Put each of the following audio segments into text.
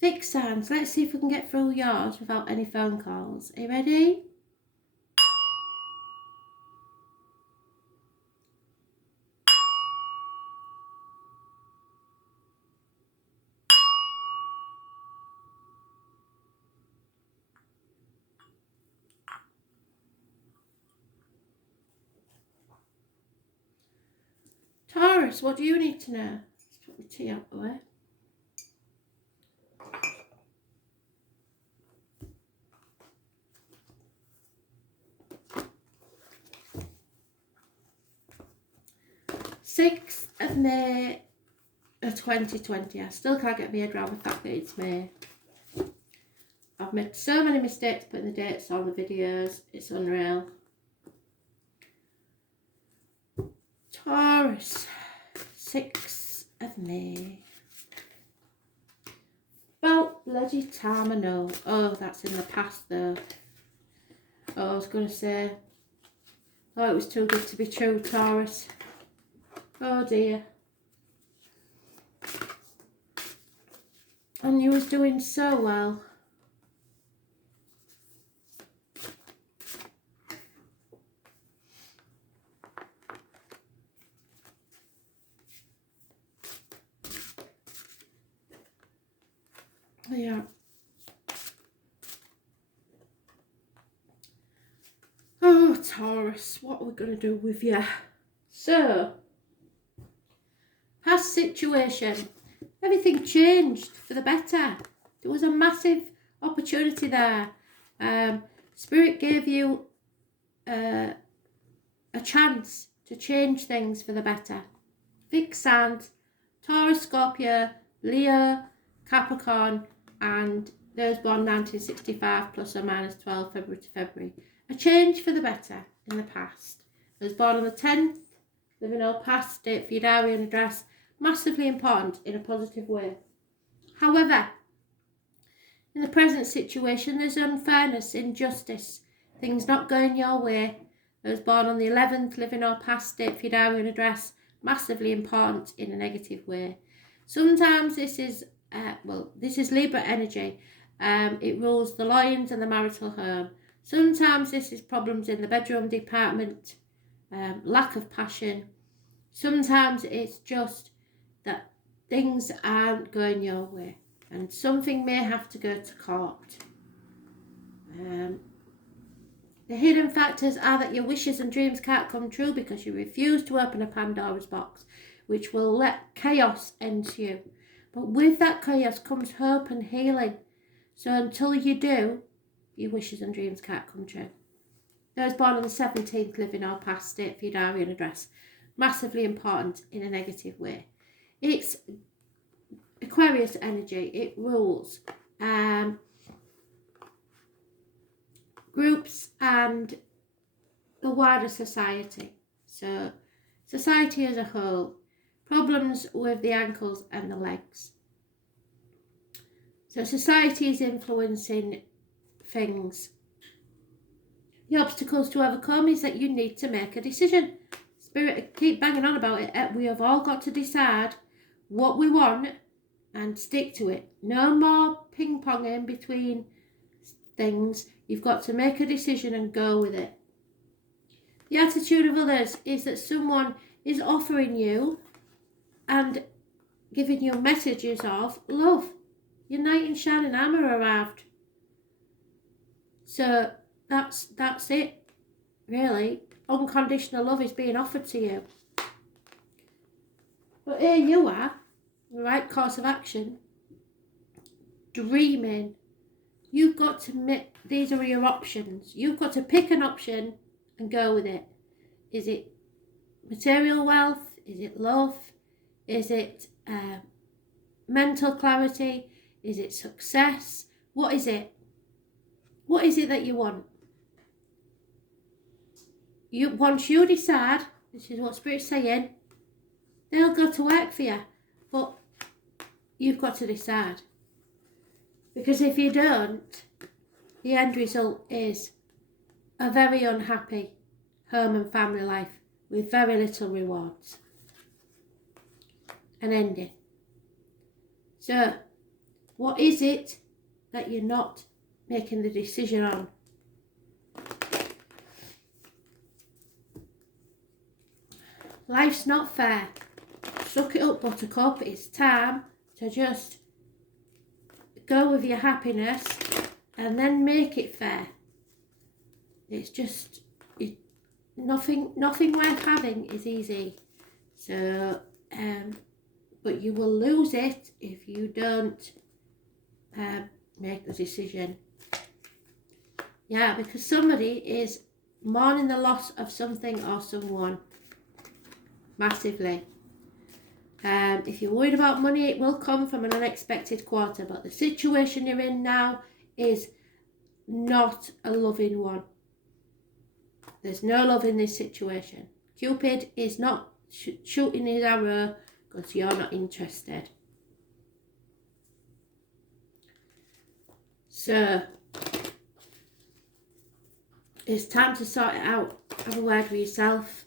Fixed signs. Let's see if we can get through yours without any phone calls. Are you ready? Taurus, what do you need to know? Let's put my tea out the way. May 6th of 2020. I still can't get my head around the fact that it's May. I've made so many mistakes putting the dates on the videos. It's unreal. Taurus, 6th of May. About bloody time I know. Oh, that's in the past though. Oh, I was going to say, oh, it was too good to be true, Taurus. Oh dear. And you was doing so well. Yeah. Oh, Taurus, what are we going to do with you? So, past situation. Everything changed for the better. There was a massive opportunity there. Spirit gave you a chance to change things for the better. Fixed signs, Taurus, Scorpio, Leo, Capricorn, and those born 1965 plus or minus 12 February to February. A change for the better in the past. Those born on the 10th, living all past, date for your diary and address, massively important in a positive way. However, in the present situation, there's unfairness, injustice, things not going your way. Those born on the 11th, living or past, date for your diary and address, massively important in a negative way. Sometimes this is, this is Libra energy. It rules the loins and the marital home. Sometimes this is problems in the bedroom department, lack of passion. Sometimes it's just that things aren't going your way and something may have to go to court. The hidden factors are that your wishes and dreams can't come true because you refuse to open a Pandora's box, which will let chaos ensue. But with that chaos comes hope and healing. So until you do, your wishes and dreams can't come true. Those born on the 17th, living or past, date for your diary and address, massively important in a negative way. It's Aquarius energy. It rules groups and the wider society. So society as a whole. Problems with the ankles and the legs. So society is influencing things. The obstacles to overcome is that you need to make a decision. Spirit, keep banging on about it. We have all got to decide what we want and stick to it. No more ping-ponging between things. You've got to make a decision and go with it. The attitude of others is that someone is offering you and giving you messages of love. Your knight in shining armour arrived. So that's it, really. Unconditional love is being offered to you. But here you are, the right course of action, dreaming. You've got to make, these are your options. You've got to pick an option and go with it. Is it material wealth? Is it love? Is it mental clarity? Is it success? What is it? What is it that you want? Once you decide, this is what Spirit's saying, they'll go to work for you. But you've got to decide. Because if you don't, the end result is a very unhappy home and family life with very little rewards. An ending. So, What is it that you're not making the decision on? Life's not fair. Suck it up, buttercup. It's time to just go with your happiness and then make it fair. It's just nothing worth having is easy. So, but you will lose it if you don't make the decision. Yeah, because somebody is mourning the loss of something or someone massively. If you're worried about money, it will come from an unexpected quarter, but the situation you're in now is not a loving one. There's no love in this situation. Cupid is not shooting his arrow because you're not interested. So, it's time to sort it out. Have a word with yourself.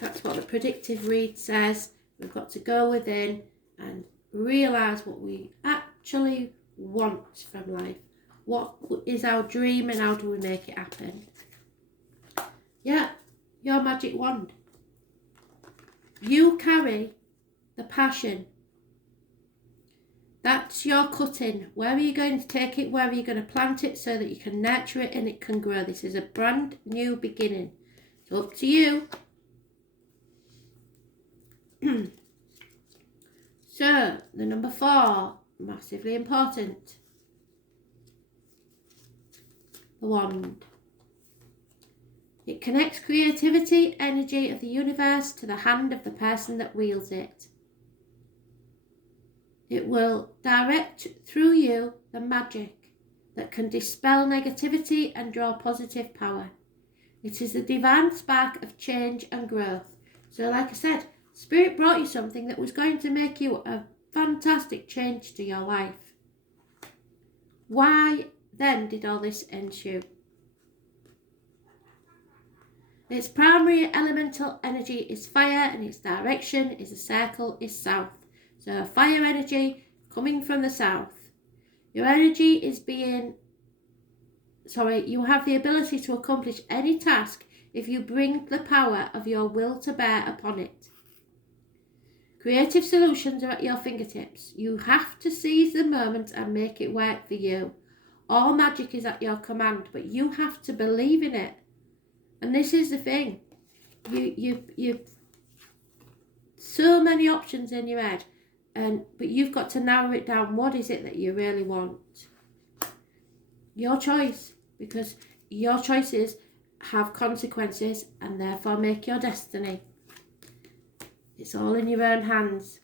That's what the predictive read says. We've got to go within and realise what we actually want from life. What is our dream and how do we make it happen? Yeah, your magic wand. You carry the passion. That's your cutting. Where are you going to take it? Where are you going to plant it so that you can nurture it and it can grow? This is a brand new beginning. It's up to you. So, the number 4, massively important. The wand. It connects creativity, energy of the universe to the hand of the person that wields it. It will direct through you the magic that can dispel negativity and draw positive power. It is the divine spark of change and growth. So like I said, Spirit brought you something that was going to make you a fantastic change to your life. Why then did all this ensue? Its primary elemental energy is fire and its direction is a circle is south. So fire energy coming from the south. Your energy is you have the ability to accomplish any task if you bring the power of your will to bear upon it. Creative solutions are at your fingertips. You have to seize the moment and make it work for you. All magic is at your command, but you have to believe in it. And this is the thing. You so many options in your head, but you've got to narrow it down. What is it that you really want? Your choice, because your choices have consequences and therefore make your destiny. It's all in your own hands.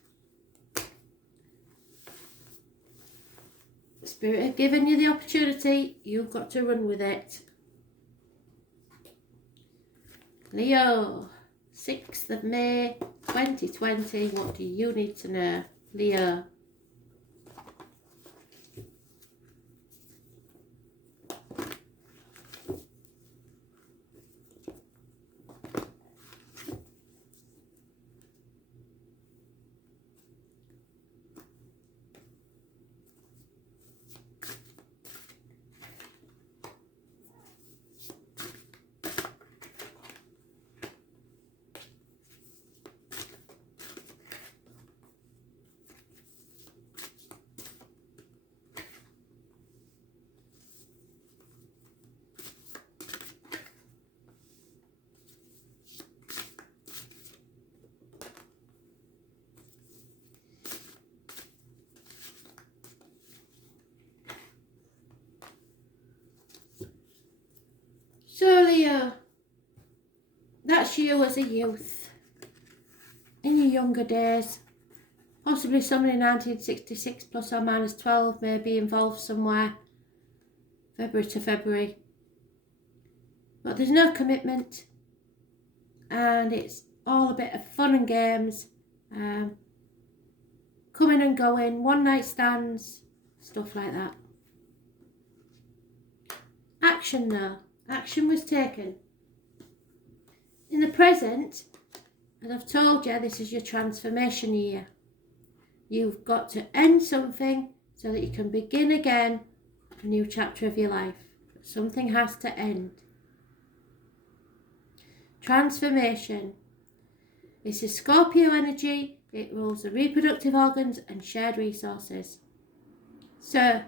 The Spirit have given you the opportunity. You've got to run with it. Leo, 6th of May 2020. What do you need to know, Leo? So Leo, that's you as a youth, in your younger days, possibly someone in 1966 plus or minus 12 may be involved somewhere, February to February, but there's no commitment and it's all a bit of fun and games, coming and going, one night stands, stuff like that. Action though. Action was taken. In the present, as I've told you, this is your transformation year. You've got to end something so that you can begin again a new chapter of your life. But something has to end. Transformation. It's a Scorpio energy. It rules the reproductive organs and shared resources. So,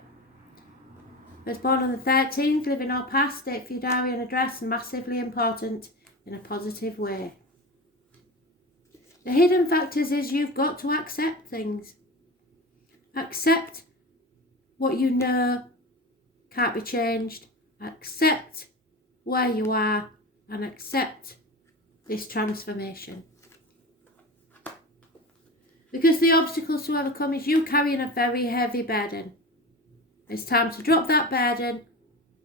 was born on the 13th, living or past, date for your diary and address, massively important in a positive way. The hidden factors is you've got to accept things. Accept what you know can't be changed. Accept where you are and accept this transformation. Because the obstacles to overcome is you carrying a very heavy burden. It's time to drop that burden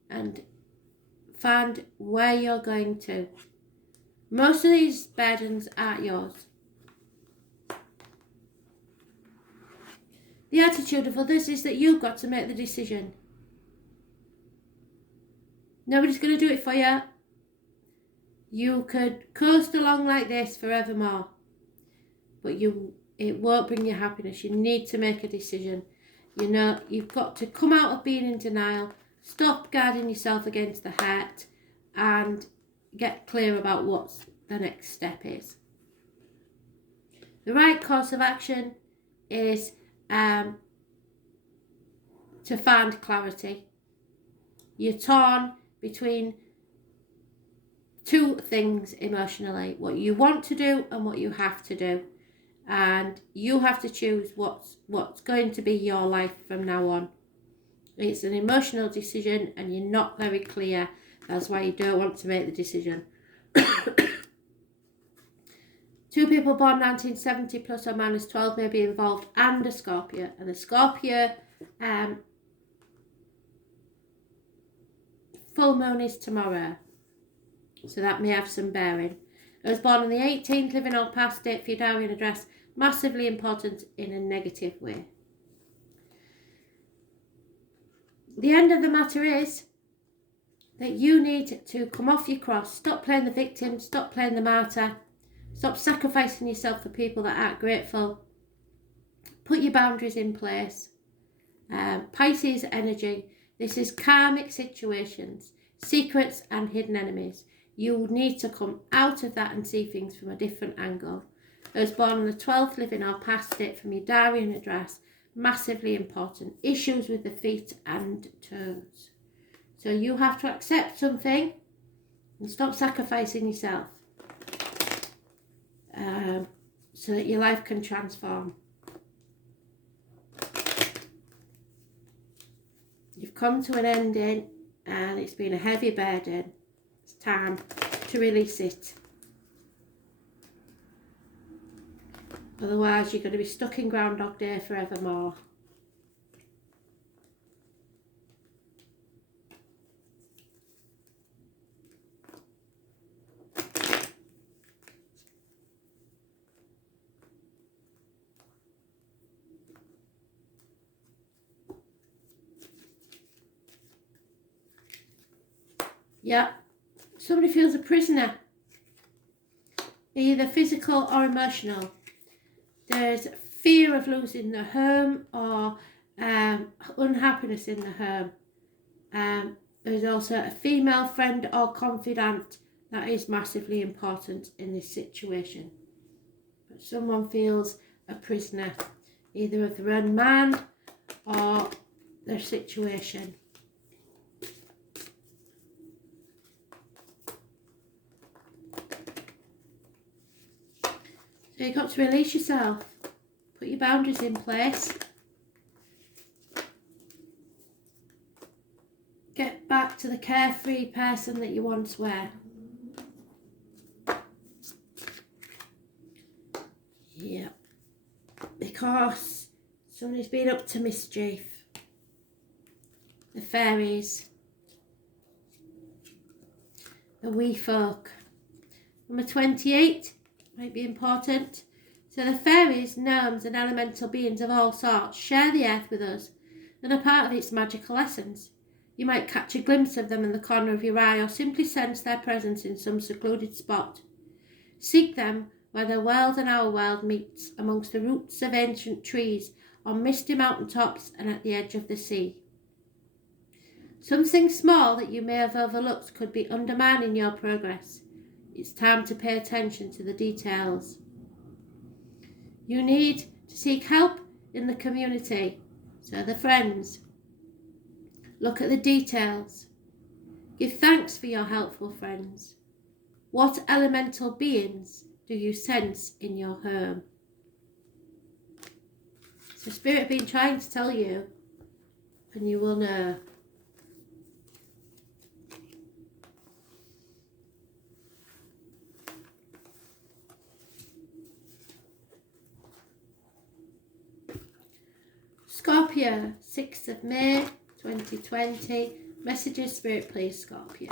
and find where you're going to. Most of these burdens aren't yours. The attitude of others is that you've got to make the decision. Nobody's going to do it for you. You could coast along like this forevermore, but it won't bring you happiness. You need to make a decision. You know, you've got to come out of being in denial, stop guarding yourself against the hurt, and get clear about what the next step is. The right course of action is to find clarity. You're torn between two things emotionally, what you want to do and what you have to do. And you have to choose what's going to be your life from now on. It's an emotional decision and you're not very clear. That's why you don't want to make the decision. Two people born 1970 plus or minus 12 may be involved, and a Scorpio. And the Scorpio full moon is tomorrow, so that may have some bearing. I was born on the 18th, living or past, date for your diary and address, massively important in a negative way. The end of the matter is that you need to come off your cross, stop playing the victim, stop playing the martyr, stop sacrificing yourself for people that aren't grateful. Put your boundaries in place. Pisces energy. This is karmic situations, secrets and hidden enemies. You need to come out of that and see things from a different angle. I was born on the 12th, living or past, date from your diary and address. Massively important. Issues with the feet and toes. So you have to accept something and stop sacrificing yourself. So that your life can transform. You've come to an ending and it's been a heavy burden. It's time to release it. Otherwise you're going to be stuck in Groundhog Day forevermore. Yeah, somebody feels a prisoner, either physical or emotional. There's fear of losing the home or unhappiness in the home. There's also a female friend or confidant that is massively important in this situation. But someone feels a prisoner, either of their own mind or their situation. So you've got to release yourself, put your boundaries in place, get back to the carefree person that you once were. Yeah, because somebody's been up to mischief. The fairies, the wee folk. Number 28. Might be important. So the fairies, gnomes and elemental beings of all sorts share the earth with us and are part of its magical essence. You might catch a glimpse of them in the corner of your eye or simply sense their presence in some secluded spot. Seek them where the world and our world meets amongst the roots of ancient trees, on misty mountain tops and at the edge of the sea. Something small that you may have overlooked could be undermining your progress. It's time to pay attention to the details. You need to seek help in the community, so the friends. Look at the details. Give thanks for your helpful friends. What elemental beings do you sense in your home? So Spirit have been trying to tell you, and you will know. Scorpio, 6th of May 2020. Messages, Spirit, please, Scorpio.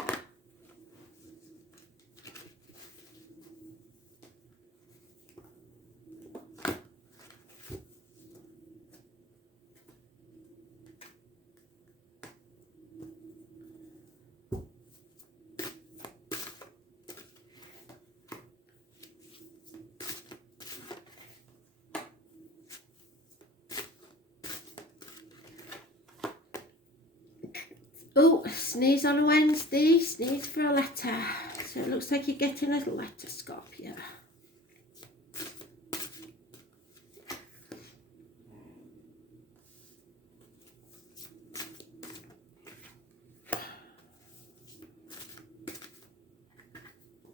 Oh, sneeze on a Wednesday, sneeze for a letter. So it looks like you're getting a letter, Scorpio.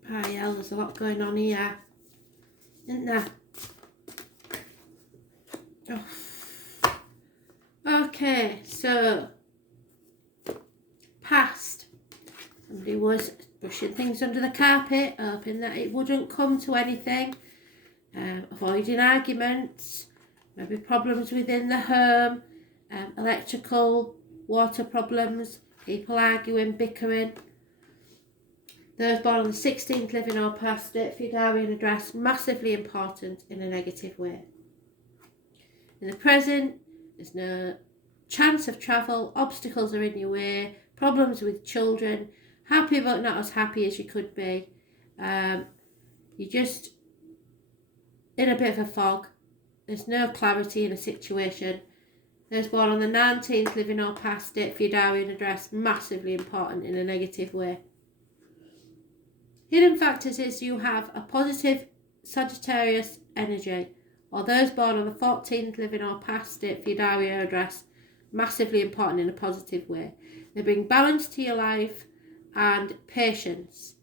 Hell, there's a lot going on here, isn't there? Oh. Okay, so past. Somebody was brushing things under the carpet, hoping that it wouldn't come to anything. Avoiding arguments, maybe problems within the home, electrical, water problems, people arguing, bickering. Those born on the 16th, living or past it, Fudarian address, massively important in a negative way. In the present, there's no chance of travel, obstacles are in your way, problems with children, happy but not as happy as you could be. You're just in a bit of a fog. There's no clarity in a situation. Those born on the 19th, living or past it, Fudarian address, massively important in a negative way. Hidden factors is you have a positive Sagittarius energy, or those born on the 14th, living or past it, Fudarian address, massively important in a positive way. They bring balance to your life and patience.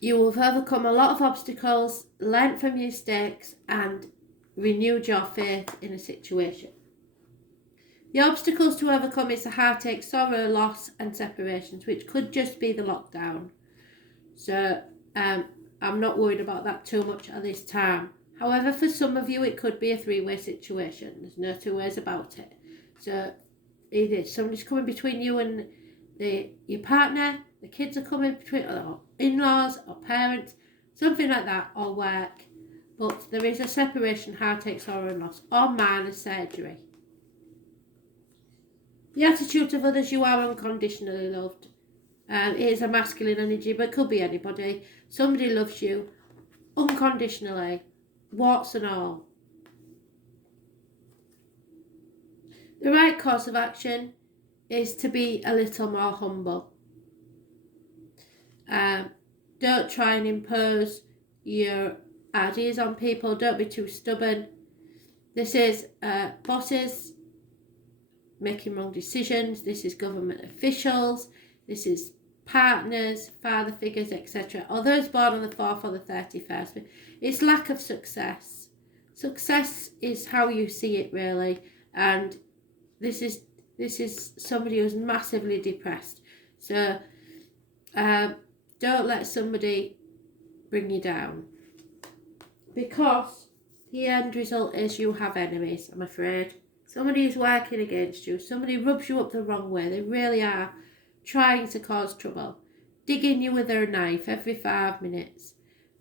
You will have overcome a lot of obstacles, learnt from your mistakes, and renewed your faith in a situation. The obstacles to overcome is the heartache, sorrow, loss and separations, which could just be the lockdown. So I'm not worried about that too much at this time. However, for some of you it could be a three-way situation. There's no two ways about it. So either somebody's coming between you and your partner, the kids are coming between, or in-laws or parents, something like that, or work. But there is a separation, heartache, sorrow and loss, or minor surgery. The attitude of others, you are unconditionally loved. It is a masculine energy, but it could be anybody. Somebody loves you unconditionally, warts and all. The right course of action is to be a little more humble. Don't try and impose your ideas on people. Don't be too stubborn. This is bosses making wrong decisions. This is government officials. This is partners, father figures, etc. Or those born on the 4th or the 31st. It's lack of success. Success is how you see it, really. And this is somebody who's massively depressed. So don't let somebody bring you down, because the end result is you have enemies, I'm afraid. Somebody is working against you. Somebody rubs you up the wrong way. They really are trying to cause trouble, digging you with their knife every 5 minutes.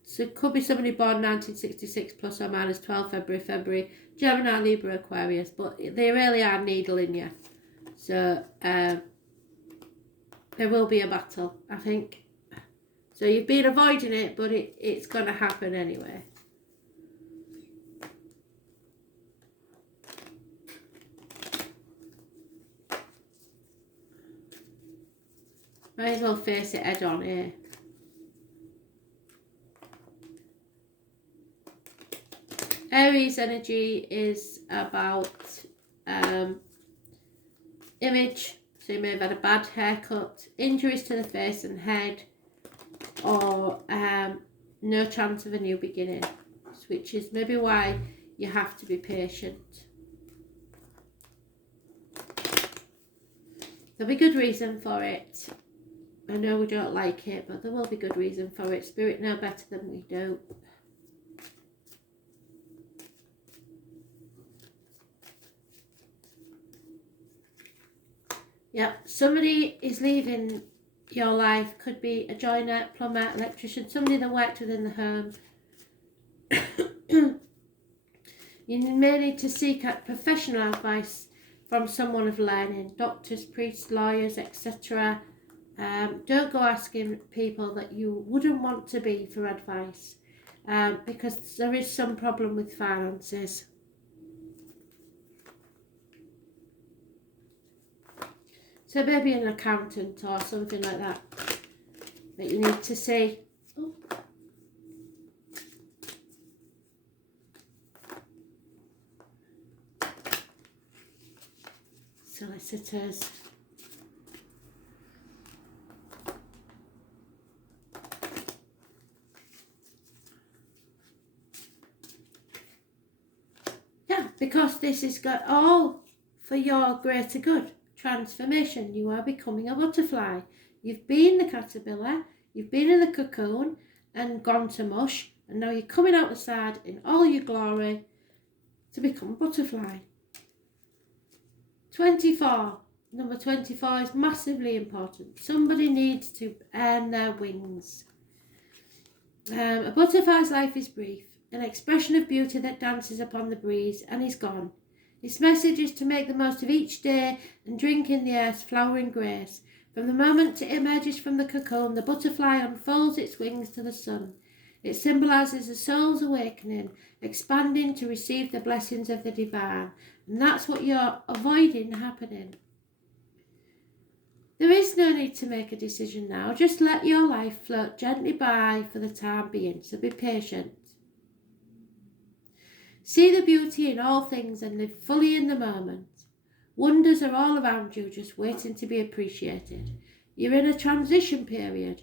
So it could be somebody born 1966 plus or minus 12 February, Gemini, Libra, Aquarius, but they really are needling you. So there will be a battle. I think So you've been avoiding it, but it's going to happen anyway. Might as well face it head on here. Aries energy is about image. So you may have had a bad haircut, injuries to the face and head, or no chance of a new beginning, which is maybe why you have to be patient. There'll be good reason for it. I know we don't like it, but there will be good reason for it. Spirit know better than we do. Yep, somebody is leaving your life. Could be a joiner, plumber, electrician, somebody that worked within the home. You may need to seek out professional advice from someone of learning, doctors, priests, lawyers, etc. Don't go asking people that you wouldn't want to be for advice, because there is some problem with finances. So maybe an accountant or something like that you need to see. Oh. Solicitors. Yeah, because this is all for your greater good. Transformation. You are becoming a butterfly. You've been the caterpillar, you've been in the cocoon and gone to mush, and now you're coming out the side in all your glory to become a butterfly. 24. Number 24 is massively important. Somebody needs to earn their wings. A butterfly's life is brief, an expression of beauty that dances upon the breeze and is gone. Its message is to make the most of each day and drink in the earth's flowering grace. From the moment it emerges from the cocoon, the butterfly unfolds its wings to the sun. It symbolises the soul's awakening, expanding to receive the blessings of the divine. And that's what you're avoiding happening. There is no need to make a decision now. Just let your life float gently by for the time being, so be patient. See the beauty in all things and live fully in the moment. Wonders are all around you, just waiting to be appreciated. You're in a transition period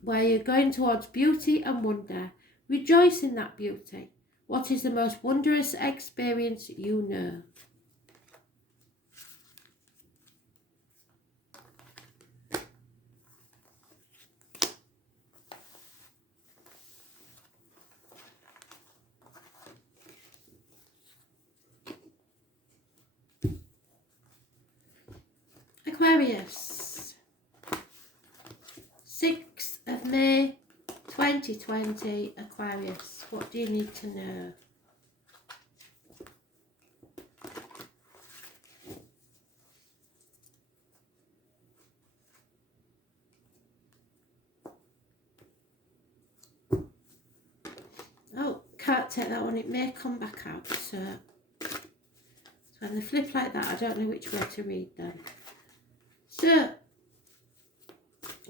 where you're going towards beauty and wonder. Rejoice in that beauty. What is the most wondrous experience you know? Aquarius, 6th of May 2020, Aquarius, what do you need to know? Oh, can't take that one, it may come back out, so when they flip like that, I don't know which way to read them. So,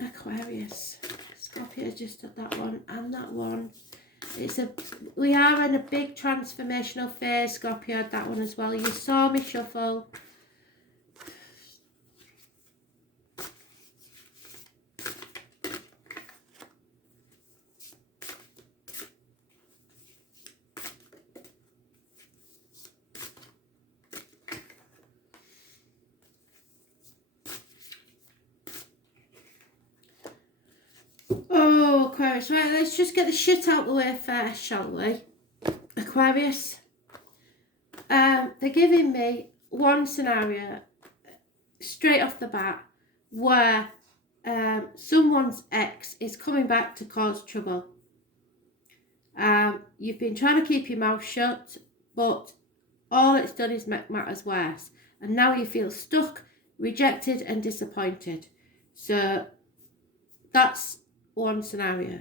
Aquarius, Scorpio just at that one and that one. We are in a big transformational phase. Scorpio had that one as well. You saw me shuffle. Oh, Aquarius. Right, let's just get the shit out of the way first, shall we? Aquarius. They're giving me one scenario straight off the bat where someone's ex is coming back to cause trouble. You've been trying to keep your mouth shut, but all it's done is make matters worse. And now you feel stuck, rejected and disappointed. So that's one scenario.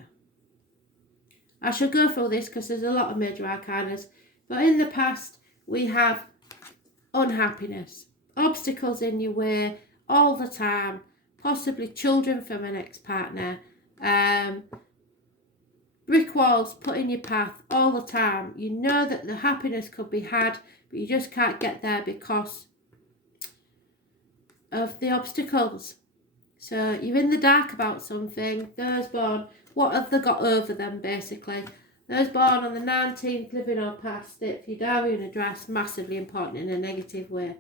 I shall go through this because there's a lot of major arcanas, but in the past we have unhappiness, obstacles in your way all the time, possibly children from an ex-partner, brick walls put in your path all the time. You know that the happiness could be had, but you just can't get there because of the obstacles. So you're in the dark about something. Those born, what have they got over them, basically? Those born on the 19th, living or past it, for your diary and address, massively important in a negative way.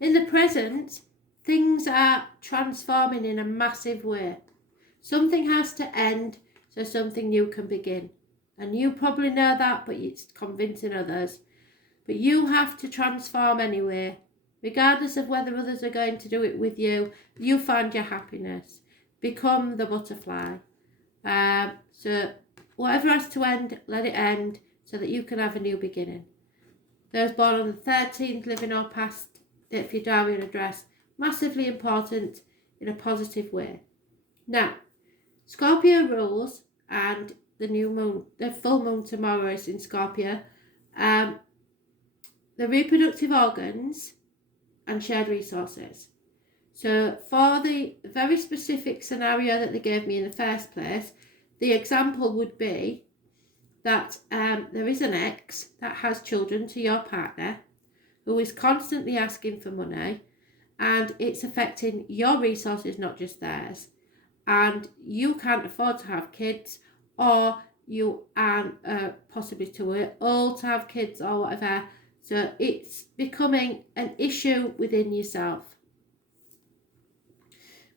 In the present, things are transforming in a massive way. Something has to end so something new can begin. And you probably know that, but it's convincing others. But you have to transform anyway. Regardless of whether others are going to do it with you, you find your happiness. Become the butterfly. So whatever has to end, let it end so that you can have a new beginning. Those born on the 13th, living or past date for your diary and address, massively important in a positive way. Now, Scorpio rules, and the new moon, the full moon tomorrow is in Scorpio. The reproductive organs and shared resources. So for the very specific scenario that they gave me in the first place, the example would be that there is an ex that has children to your partner who is constantly asking for money, and it's affecting your resources, not just theirs, and you can't afford to have kids, or you aren't possibly too old to have kids or whatever. So it's becoming an issue within yourself.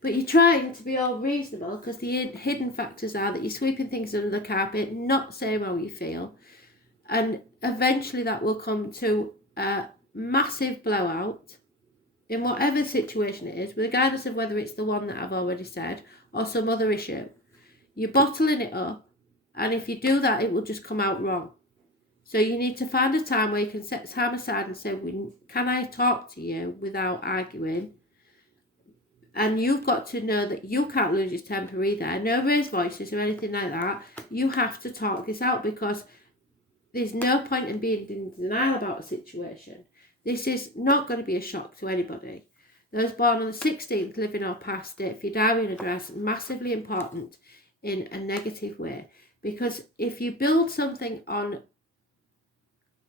But you're trying to be all reasonable because the hidden factors are that you're sweeping things under the carpet, not saying how you feel. And eventually that will come to a massive blowout in whatever situation it is, regardless of whether it's the one that I've already said or some other issue. You're bottling it up, and if you do that, it will just come out wrong. So you need to find a time where you can set time aside and say, can I talk to you without arguing? And you've got to know that you can't lose your temper either. No raised voices or anything like that. You have to talk this out because there's no point in being in denial about a situation. This is not going to be a shock to anybody. Those born on the 16th, living or past it, for your diary and address, massively important in a negative way. Because if you build something on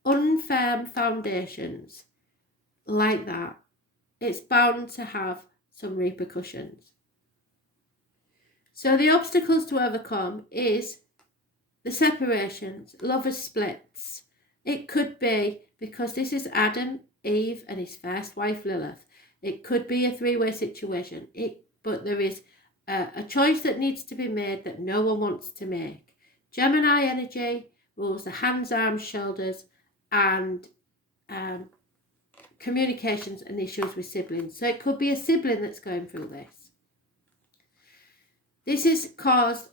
unfirm foundations like that, it's bound to have some repercussions. So the obstacles to overcome is the separations, lovers' splits. It could be because this is Adam, Eve, and his first wife Lilith. It could be a three-way situation. But there is a choice that needs to be made that no one wants to make. Gemini energy rules the hands, arms, shoulders, and communications and issues with siblings. So it could be a sibling that's going through this. This has caused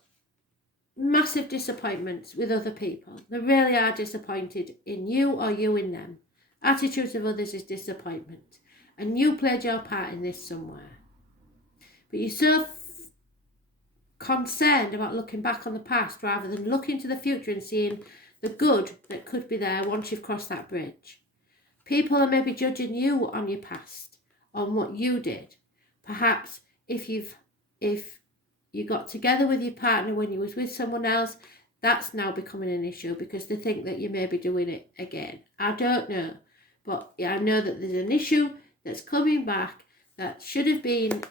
massive disappointments with other people. They really are disappointed in you or you in them. Attitudes of others is disappointment. And you played your part in this somewhere. But you're so concerned about looking back on the past rather than looking to the future and seeing the good that could be there once you've crossed that bridge. People are maybe judging you on your past, on what you did. Perhaps if you got together with your partner when you was with someone else, that's now becoming an issue because they think that you may be doing it again. I don't know. But I know that there's an issue that's coming back that should have been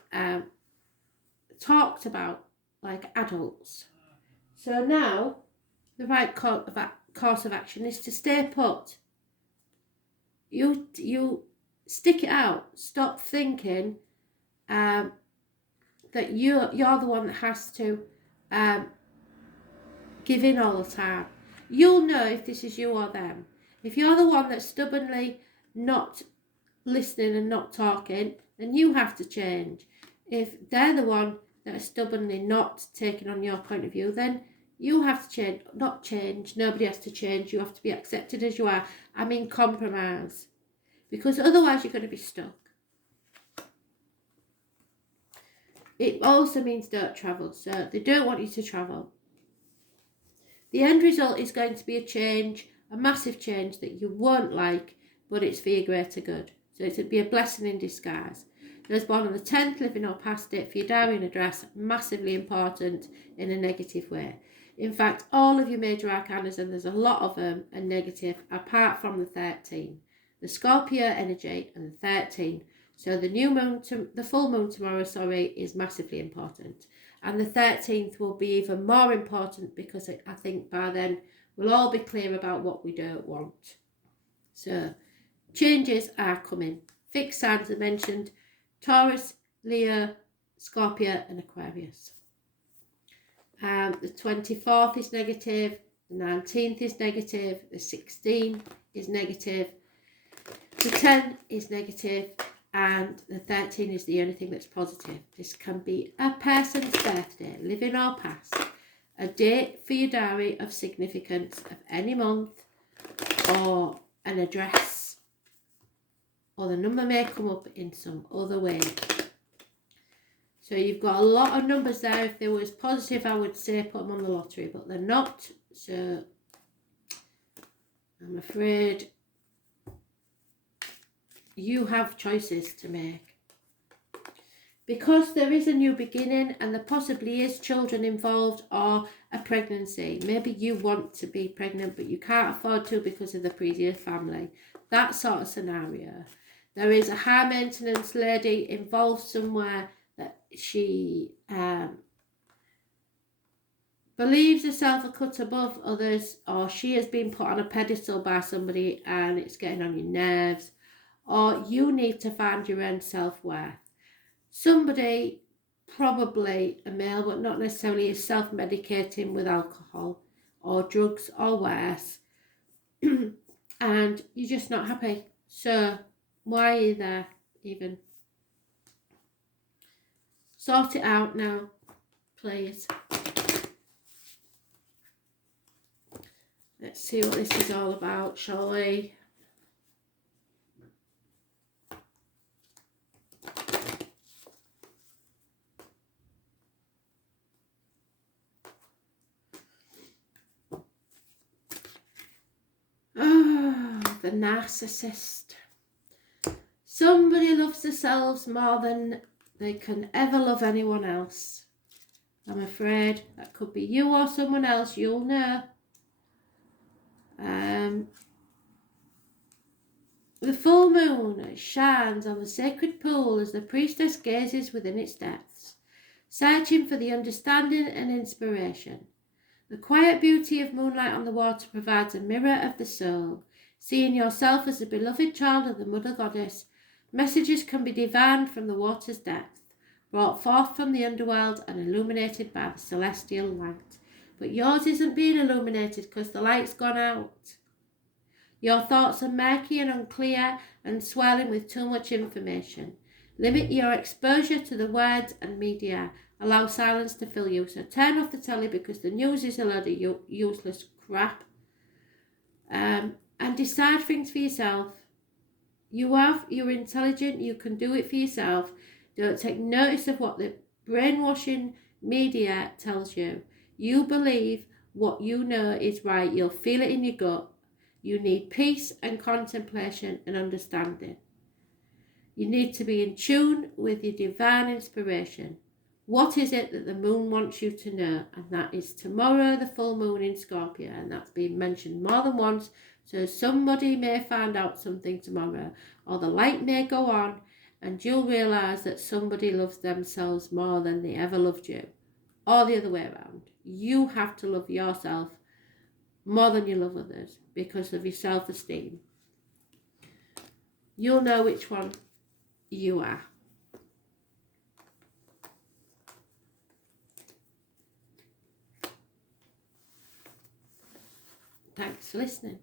talked about like adults. So now the right course of action is to stay put. You stick it out. Stop thinking that you're the one that has to give in all the time. You'll know if this is you or them. If you're the one that's stubbornly not listening and not talking, then you have to change. If they're the one that are stubbornly not taking on your point of view, then you have to change. Not change. Nobody has to change. You have to be accepted as you are. I mean compromise. Because otherwise you're going to be stuck. it also means don't travel. So they don't want you to travel. The end result is going to be a change, a massive change that you won't like, but it's for your greater good. So it would be a blessing in disguise. Those born on the 10th, living or past it, for your diary and address, massively important in a negative way. In fact, all of your major arcanas, and there's a lot of them, are negative, apart from the 13. The Scorpio energy and the 13. So the full moon tomorrow, is massively important. And the 13th will be even more important because I think by then we'll all be clear about what we don't want. So changes are coming. Fixed signs are mentioned: Taurus, Leo, Scorpio and Aquarius. The 24th is negative, the 19th is negative, the 16th is negative, the 10 is negative, and the 13 is the only thing that's positive. This can be a person's birthday, living or past, a date for your diary of significance of any month, or an address, or the number may come up in some other way. So you've got a lot of numbers there. If they was positive, I would say put them on the lottery, but they're not. So I'm afraid you have choices to make. Because there is a new beginning and there possibly is children involved or a pregnancy. Maybe you want to be pregnant but you can't afford to because of the previous family. That sort of scenario. There is a high maintenance lady involved somewhere that she believes herself a cut above others, or she has been put on a pedestal by somebody and it's getting on your nerves, or you need to find your own self-worth. Somebody, probably a male but not necessarily, is self-medicating with alcohol or drugs or worse and you're just not happy. So why are you there even? Sort it out now, please. Let's see what this is all about, shall we? Oh, the narcissist. Somebody loves themselves more than they can ever love anyone else. I'm afraid that could be you or someone else, you'll know. The full moon shines on the sacred pool as the priestess gazes within its depths, searching for the understanding and inspiration. The quiet beauty of moonlight on the water provides a mirror of the soul. Seeing yourself as a beloved child of the Mother Goddess, messages can be divined from the water's depth, brought forth from the underworld and illuminated by the celestial light. But yours isn't being illuminated because the light's gone out. Your thoughts are murky and unclear and swirling with too much information. Limit your exposure to the words and media. Allow silence to fill you. So turn off the telly because the news is a load of useless crap. And decide things for yourself. You're intelligent, you can do it for yourself. Don't take notice of what the brainwashing media tells you. You believe what you know is right. You'll feel it in your gut. You need peace and contemplation and understanding. You need to be in tune with your divine inspiration. What is it that the moon wants you to know? And that is tomorrow, the full moon in Scorpio. And that's been mentioned more than once. So somebody may find out something tomorrow, or the light may go on and you'll realise that somebody loves themselves more than they ever loved you. Or the other way around. You have to love yourself more than you love others because of your self-esteem. You'll know which one you are. Thanks for listening.